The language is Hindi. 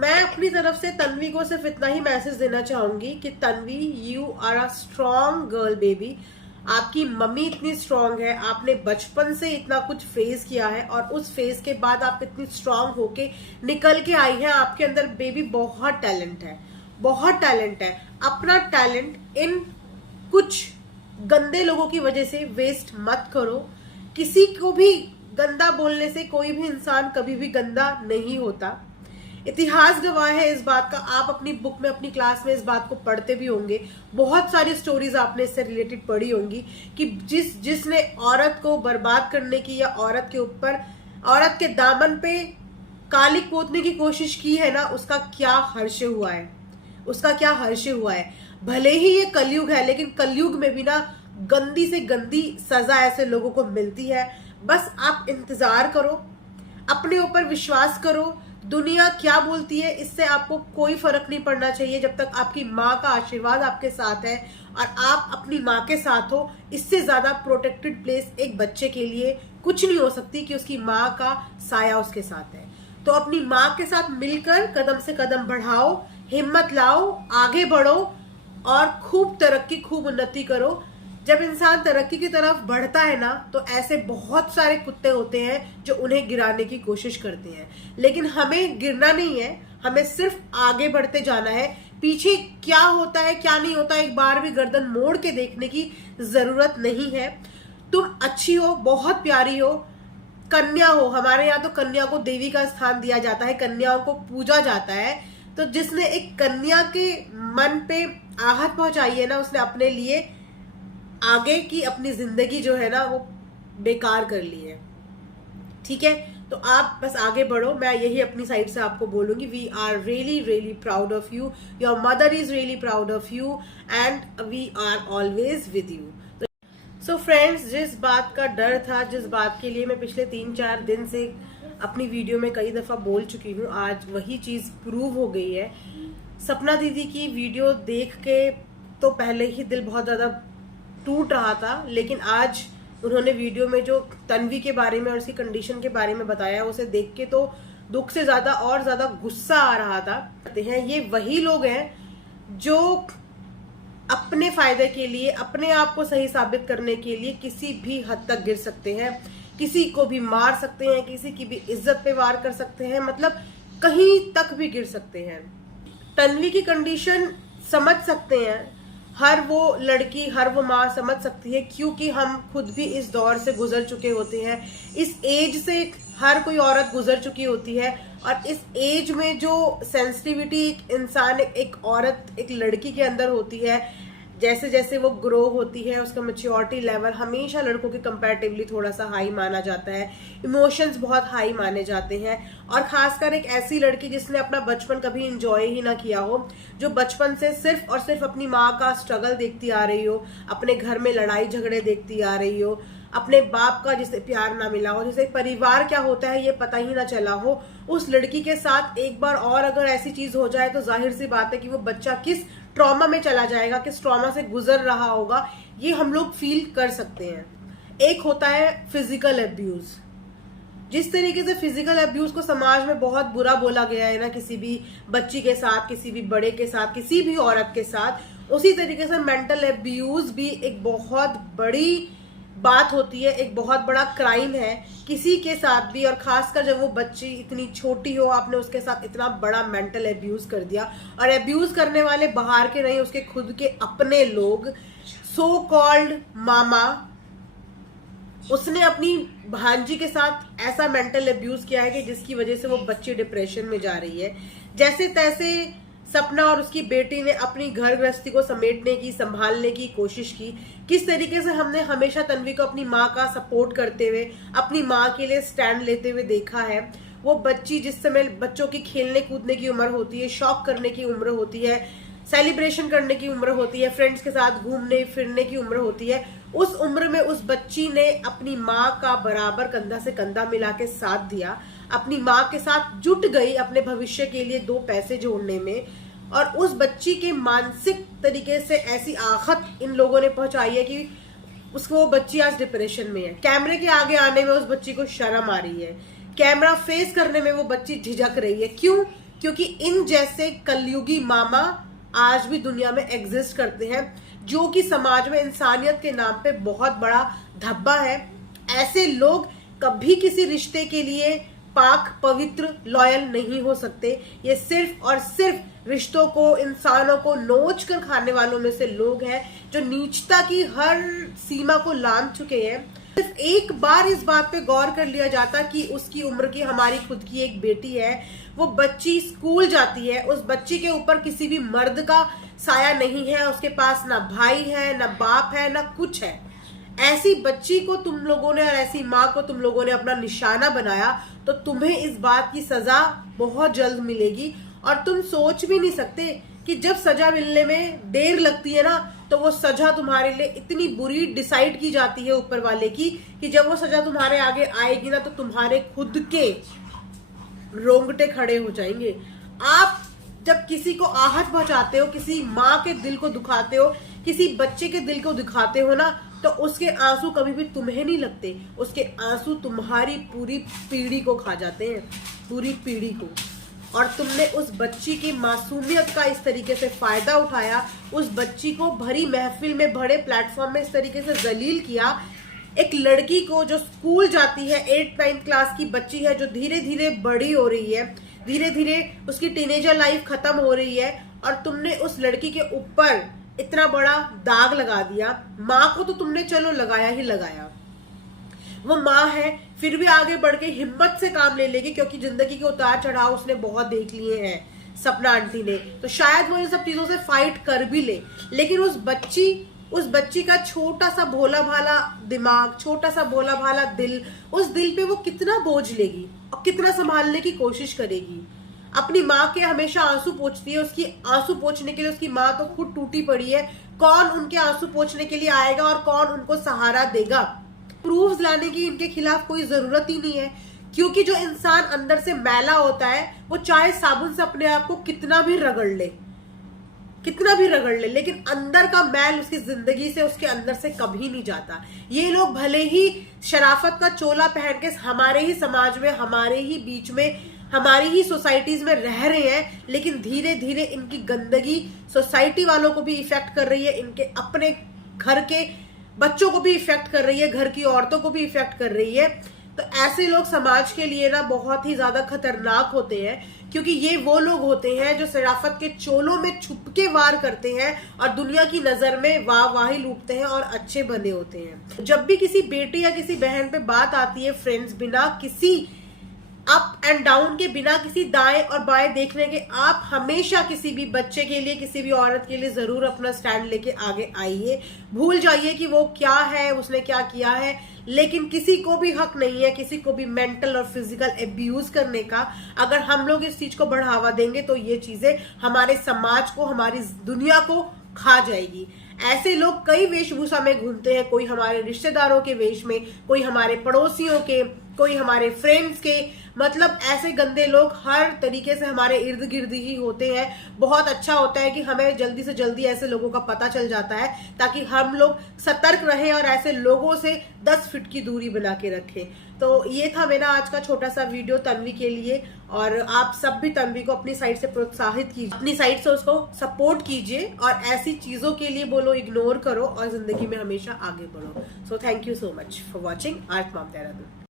मैं अपनी तरफ से तन्वी को सिर्फ इतना ही मैसेज देना चाहूंगी कि Tanvi, you are a strong girl baby. आपकी मम्मी इतनी स्ट्रांग है, आपने बचपन से इतना कुछ फेस किया है और उस फेस के बाद आप इतनी स्ट्रांग होके निकल के आई हैं। आपके अंदर बेबी बहुत टैलेंट है, बहुत टैलेंट है। अपना टैलेंट इन कुछ गंदे लोगों की वजह से वेस्ट मत करो। किसी को भी गंदा बोलने से कोई भी इंसान कभी भी गंदा नहीं होता। इतिहास गवाह है इस बात का। आप अपनी बुक में, अपनी क्लास में इस बात को पढ़ते भी होंगे। बहुत सारी स्टोरीज आपने इससे रिलेटेड पढ़ी होंगी कि जिसने औरत को बर्बाद करने की या औरत के ऊपर, औरत के दामन पे कालिक पोतने की कोशिश की है ना, उसका क्या हर्ष हुआ है, उसका क्या हर्ष हुआ है। भले ही ये कलयुग है, लेकिन कलयुग में भी ना गंदी से गंदी सजा ऐसे लोगों को मिलती है। बस आप इंतजार करो, अपने ऊपर विश्वास करो। दुनिया क्या बोलती है इससे आपको कोई फर्क नहीं पड़ना चाहिए जब तक आपकी माँ का आशीर्वाद आपके साथ है और आप अपनी माँ के साथ हो। इससे ज्यादा प्रोटेक्टेड प्लेस एक बच्चे के लिए कुछ नहीं हो सकती कि उसकी माँ का साया उसके साथ है। तो अपनी माँ के साथ मिलकर कदम से कदम बढ़ाओ, हिम्मत लाओ, आगे बढ़ो और खूब तरक्की, खूब उन्नति करो। जब इंसान तरक्की की तरफ बढ़ता है ना, तो ऐसे बहुत सारे कुत्ते होते हैं जो उन्हें गिराने की कोशिश करते हैं, लेकिन हमें गिरना नहीं है, हमें सिर्फ आगे बढ़ते जाना है। पीछे क्या होता है क्या नहीं होता एक बार भी गर्दन मोड़ के देखने की जरूरत नहीं है। तुम अच्छी हो, बहुत प्यारी हो, कन्या हो। हमारे यहाँ तो कन्या को देवी का स्थान दिया जाता है, कन्याओं को पूजा जाता है। तो जिसने एक कन्या के मन पे आहत पहुंचाई है ना, उसने अपने लिए आगे की अपनी जिंदगी जो है ना वो बेकार कर ली है। ठीक है, तो आप बस आगे बढ़ो। मैं यही अपनी साइड से आपको बोलूंगी, we are really really proud of you, your mother is really proud of you and we are always with you. So friends, जिस बात का डर था, जिस बात के लिए मैं पिछले 3-4 दिन से अपनी वीडियो में कई दफा बोल चुकी हूँ, आज वही चीज प्रूव हो गई है। सपना दीदी की वीडियो देख के तो पहले ही दिल बहुत ज्यादा टूट रहा था, लेकिन आज उन्होंने वीडियो में जो तन्वी के बारे में और उसकी कंडीशन के बारे में बताया, उसे देख के तो दुख से ज्यादा और ज्यादा गुस्सा आ रहा था। ये वही लोग हैं जो अपने फायदे के लिए, अपने आप को सही साबित करने के लिए किसी भी हद तक गिर सकते हैं, किसी को भी मार सकते हैं, किसी की भी इज्जत पे वार कर सकते हैं, मतलब कहीं तक भी गिर सकते हैं। तन्वी की कंडीशन समझ सकते हैं, हर वो लड़की, हर वो माँ समझ सकती है, क्योंकि हम खुद भी इस दौर से गुजर चुके होते हैं। इस एज से हर कोई औरत गुजर चुकी होती है और इस एज में जो सेंसिटिविटी एक इंसान, एक औरत, एक लड़की के अंदर होती है, जैसे जैसे वो ग्रो होती है, उसका मैच्योरिटी लेवल हमेशा लड़कों के कंपैरेटिवली थोड़ा सा हाई माना जाता है। इमोशंस बहुत हाई माने जाते हैं और खासकर एक ऐसी लड़की जिसने अपना बचपन कभी एंजॉय ही ना किया हो, जो बचपन से सिर्फ और सिर्फ अपनी माँ का स्ट्रगल देखती आ रही हो, अपने घर में लड़ाई झगड़े देखती आ रही हो, अपने बाप का जिसे प्यार ना मिला हो, जिसे परिवार क्या होता है ये पता ही ना चला हो, उस लड़की के साथ एक बार और अगर ऐसी चीज हो जाए तो जाहिर सी बात है कि वो बच्चा किस ट्रॉमा में चला जाएगा, किस ट्रॉमा से गुजर रहा होगा, ये हम लोग फील कर सकते हैं। एक होता है फिजिकल अब्यूज। जिस तरीके से फिजिकल अब्यूज को समाज में बहुत बुरा बोला गया है ना, किसी भी बच्ची के साथ, किसी भी बड़े के साथ, किसी भी औरत के साथ, उसी तरीके से मेंटल अब्यूज भी एक बहुत बड़ी बात होती है, एक बहुत बड़ा क्राइम है किसी के साथ भी। और खासकर जब वो बच्ची इतनी छोटी हो, आपने उसके साथ इतना बड़ा मेंटल अब्यूज कर दिया, और अब्यूज करने वाले बाहर के नहीं, उसके खुद के अपने लोग, सो कॉल्ड मामा। उसने अपनी भांजी के साथ ऐसा मेंटल अब्यूज किया है कि जिसकी वजह से वो बच्ची डिप्रेशन में जा रही है। जैसे तैसे सपना और उसकी बेटी ने अपनी घर गृहस्थी को समेटने की, संभालने की कोशिश की। किस तरीके से हमने हमेशा तन्वी को अपनी माँ का सपोर्ट करते हुए, अपनी माँ के लिए स्टैंड लेते हुए देखा है। वो बच्ची जिस समय बच्चों की खेलने कूदने की उम्र होती है, शौक करने की उम्र होती है, सेलिब्रेशन करने की उम्र होती है, फ्रेंड्स के साथ घूमने फिरने की उम्र होती है, उस उम्र में उस बच्ची ने अपनी माँ का बराबर कंधा से कंधा मिला के साथ दिया, अपनी माँ के साथ जुट गई अपने भविष्य के लिए 2 पैसे जोड़ने में। और उस बच्ची के मानसिक तरीके से ऐसी आहत इन लोगों ने पहुंचाई है कि उसको, वो बच्ची आज डिप्रेशन में है। कैमरे के आगे आने में उस बच्ची को शर्म आ रही है, कैमरा फेस करने में वो बच्ची झिझक रही है। क्यों? क्योंकि इन जैसे कलयुगी मामा आज भी दुनिया में एग्जिस्ट करते हैं, जो कि समाज में इंसानियत के नाम पे बहुत बड़ा धब्बा है। ऐसे लोग कभी किसी रिश्ते के लिए पाक पवित्र लॉयल नहीं हो सकते। ये सिर्फ और सिर्फ रिश्तों को, इंसानों को नोच कर खाने वालों में से लोग हैं, जो नीचता की हर सीमा को लांघ चुके हैं। सिर्फ एक बार इस बात पे गौर कर लिया जाता कि उसकी उम्र की हमारी खुद की एक बेटी है, वो बच्ची स्कूल जाती है, उस बच्ची के ऊपर किसी भी मर्द का साया नहीं है, उसके पास ना भाई है, ना बाप है, ना कुछ है। ऐसी बच्ची को तुम लोगों ने और ऐसी माँ को तुम लोगों ने अपना निशाना बनाया, तो तुम्हें इस बात की सजा बहुत जल्द मिलेगी। और तुम सोच भी नहीं सकते कि जब सजा मिलने में देर लगती है ना, तो वो सजा तुम्हारे लिए इतनी बुरी डिसाइड की जाती है ऊपर वाले की, कि जब वो सजा तुम्हारे आगे आएगी ना, तो तुम्हारे खुद के रोंगटे खड़े हो जाएंगे। आप जब किसी को आहत पहुंचाते हो, किसी माँ के दिल को दुखाते हो, किसी बच्चे के दिल को दुखाते हो ना, तो उसके आंसू कभी भी तुम्हें नहीं लगते, उसके आंसू तुम्हारी पूरी पीढ़ी को खा जाते हैं, पूरी पीढ़ी को। और तुमने उस बच्ची की मासूमियत का इस तरीके से फायदा उठाया, उस बच्ची को भरी महफिल में, बड़े प्लेटफॉर्म में इस तरीके से जलील किया। एक लड़की को जो स्कूल जाती है, 8-9 क्लास की बच्ची है, जो धीरे धीरे बड़ी हो रही है, धीरे धीरे उसकी टीनेजर लाइफ खत्म हो रही है, और तुमने उस लड़की के ऊपर इतना बड़ा दाग लगा दिया। माँ को तो तुमने चलो लगाया ही लगाया, वो माँ है, फिर भी आगे बढ़ के हिम्मत से काम ले लेगी, क्योंकि जिंदगी के उतार चढ़ाव उसने बहुत देख लिए हैं सपना आंटी ने, तो शायद वो इन सब चीजों से फाइट कर भी ले। लेकिन उस बच्ची का छोटा सा भोला भाला दिमाग, छोटा सा भोला भाला दिल, उस दिल पे वो कितना बोझ लेगी और कितना संभालने की कोशिश करेगी। अपनी माँ के हमेशा आंसू पोंछती है, उसकी आंसू पोंछने के लिए उसकी माँ तो खुद टूटी पड़ी है। कौन उनके आंसू पोंछने के लिए आएगा और कौन उनको सहारा देगा? प्रूफ्स लाने की इनके खिलाफ कोई जरूरत ही नहीं है, क्योंकि जो इंसान अंदर से मैला होता है, वो चाहे साबुन से अपने आप को कितना भी रगड़ ले, लेकिन अंदर का मैल उसकी जिंदगी से, उसके अंदर से कभी नहीं जाता। ये लोग भले ही शराफत का चोला पहन के हमारे ही समाज में, हमारे ही बीच में, हमारी ही सोसाइटीज में रह रहे हैं, लेकिन धीरे धीरे इनकी गंदगी सोसाइटी वालों को भी इफेक्ट कर रही है, इनके अपने घर के बच्चों को भी इफेक्ट कर रही है, घर की औरतों को भी इफेक्ट कर रही है। तो ऐसे लोग समाज के लिए ना बहुत ही ज्यादा खतरनाक होते हैं, क्योंकि ये वो लोग होते हैं जो शराफत के चोलों में छुप के वार करते हैं और दुनिया की नजर में वाही लूटते हैं और अच्छे बने होते हैं। जब भी किसी बेटी या किसी बहन पे बात आती है फ्रेंड्स, बिना किसी अप एंड डाउन के, बिना किसी दाएं और बाएं देखने के, आप हमेशा किसी भी बच्चे के लिए, किसी भी औरत के लिए जरूर अपना स्टैंड लेके आगे आइए। भूल जाइए कि वो क्या है, उसने क्या किया है, लेकिन किसी को भी हक नहीं है किसी को भी मेंटल और फिजिकल अब्यूज करने का। अगर हम लोग इस चीज को बढ़ावा देंगे तो ये चीजें हमारे समाज को, हमारी दुनिया को खा जाएगी। ऐसे लोग कई वेशभूषा में घूमते हैं, कोई हमारे रिश्तेदारों के वेश में, कोई हमारे पड़ोसियों के, कोई हमारे फ्रेंड्स के, मतलब ऐसे गंदे लोग हर तरीके से हमारे इर्द गिर्द ही होते हैं। बहुत अच्छा होता है कि हमें जल्दी से जल्दी ऐसे लोगों का पता चल जाता है, ताकि हम लोग सतर्क रहें और ऐसे लोगों से 10 फीट की दूरी बना के रखें। तो ये था मेरा आज का छोटा सा वीडियो तन्वी के लिए, और आप सब भी तन्वी को अपनी साइड से प्रोत्साहित कीजिए, अपनी साइड से उसको सपोर्ट कीजिए, और ऐसी चीजों के लिए बोलो इग्नोर करो और जिंदगी में हमेशा आगे बढ़ो। So thank you so much for watching art mom Dehradun.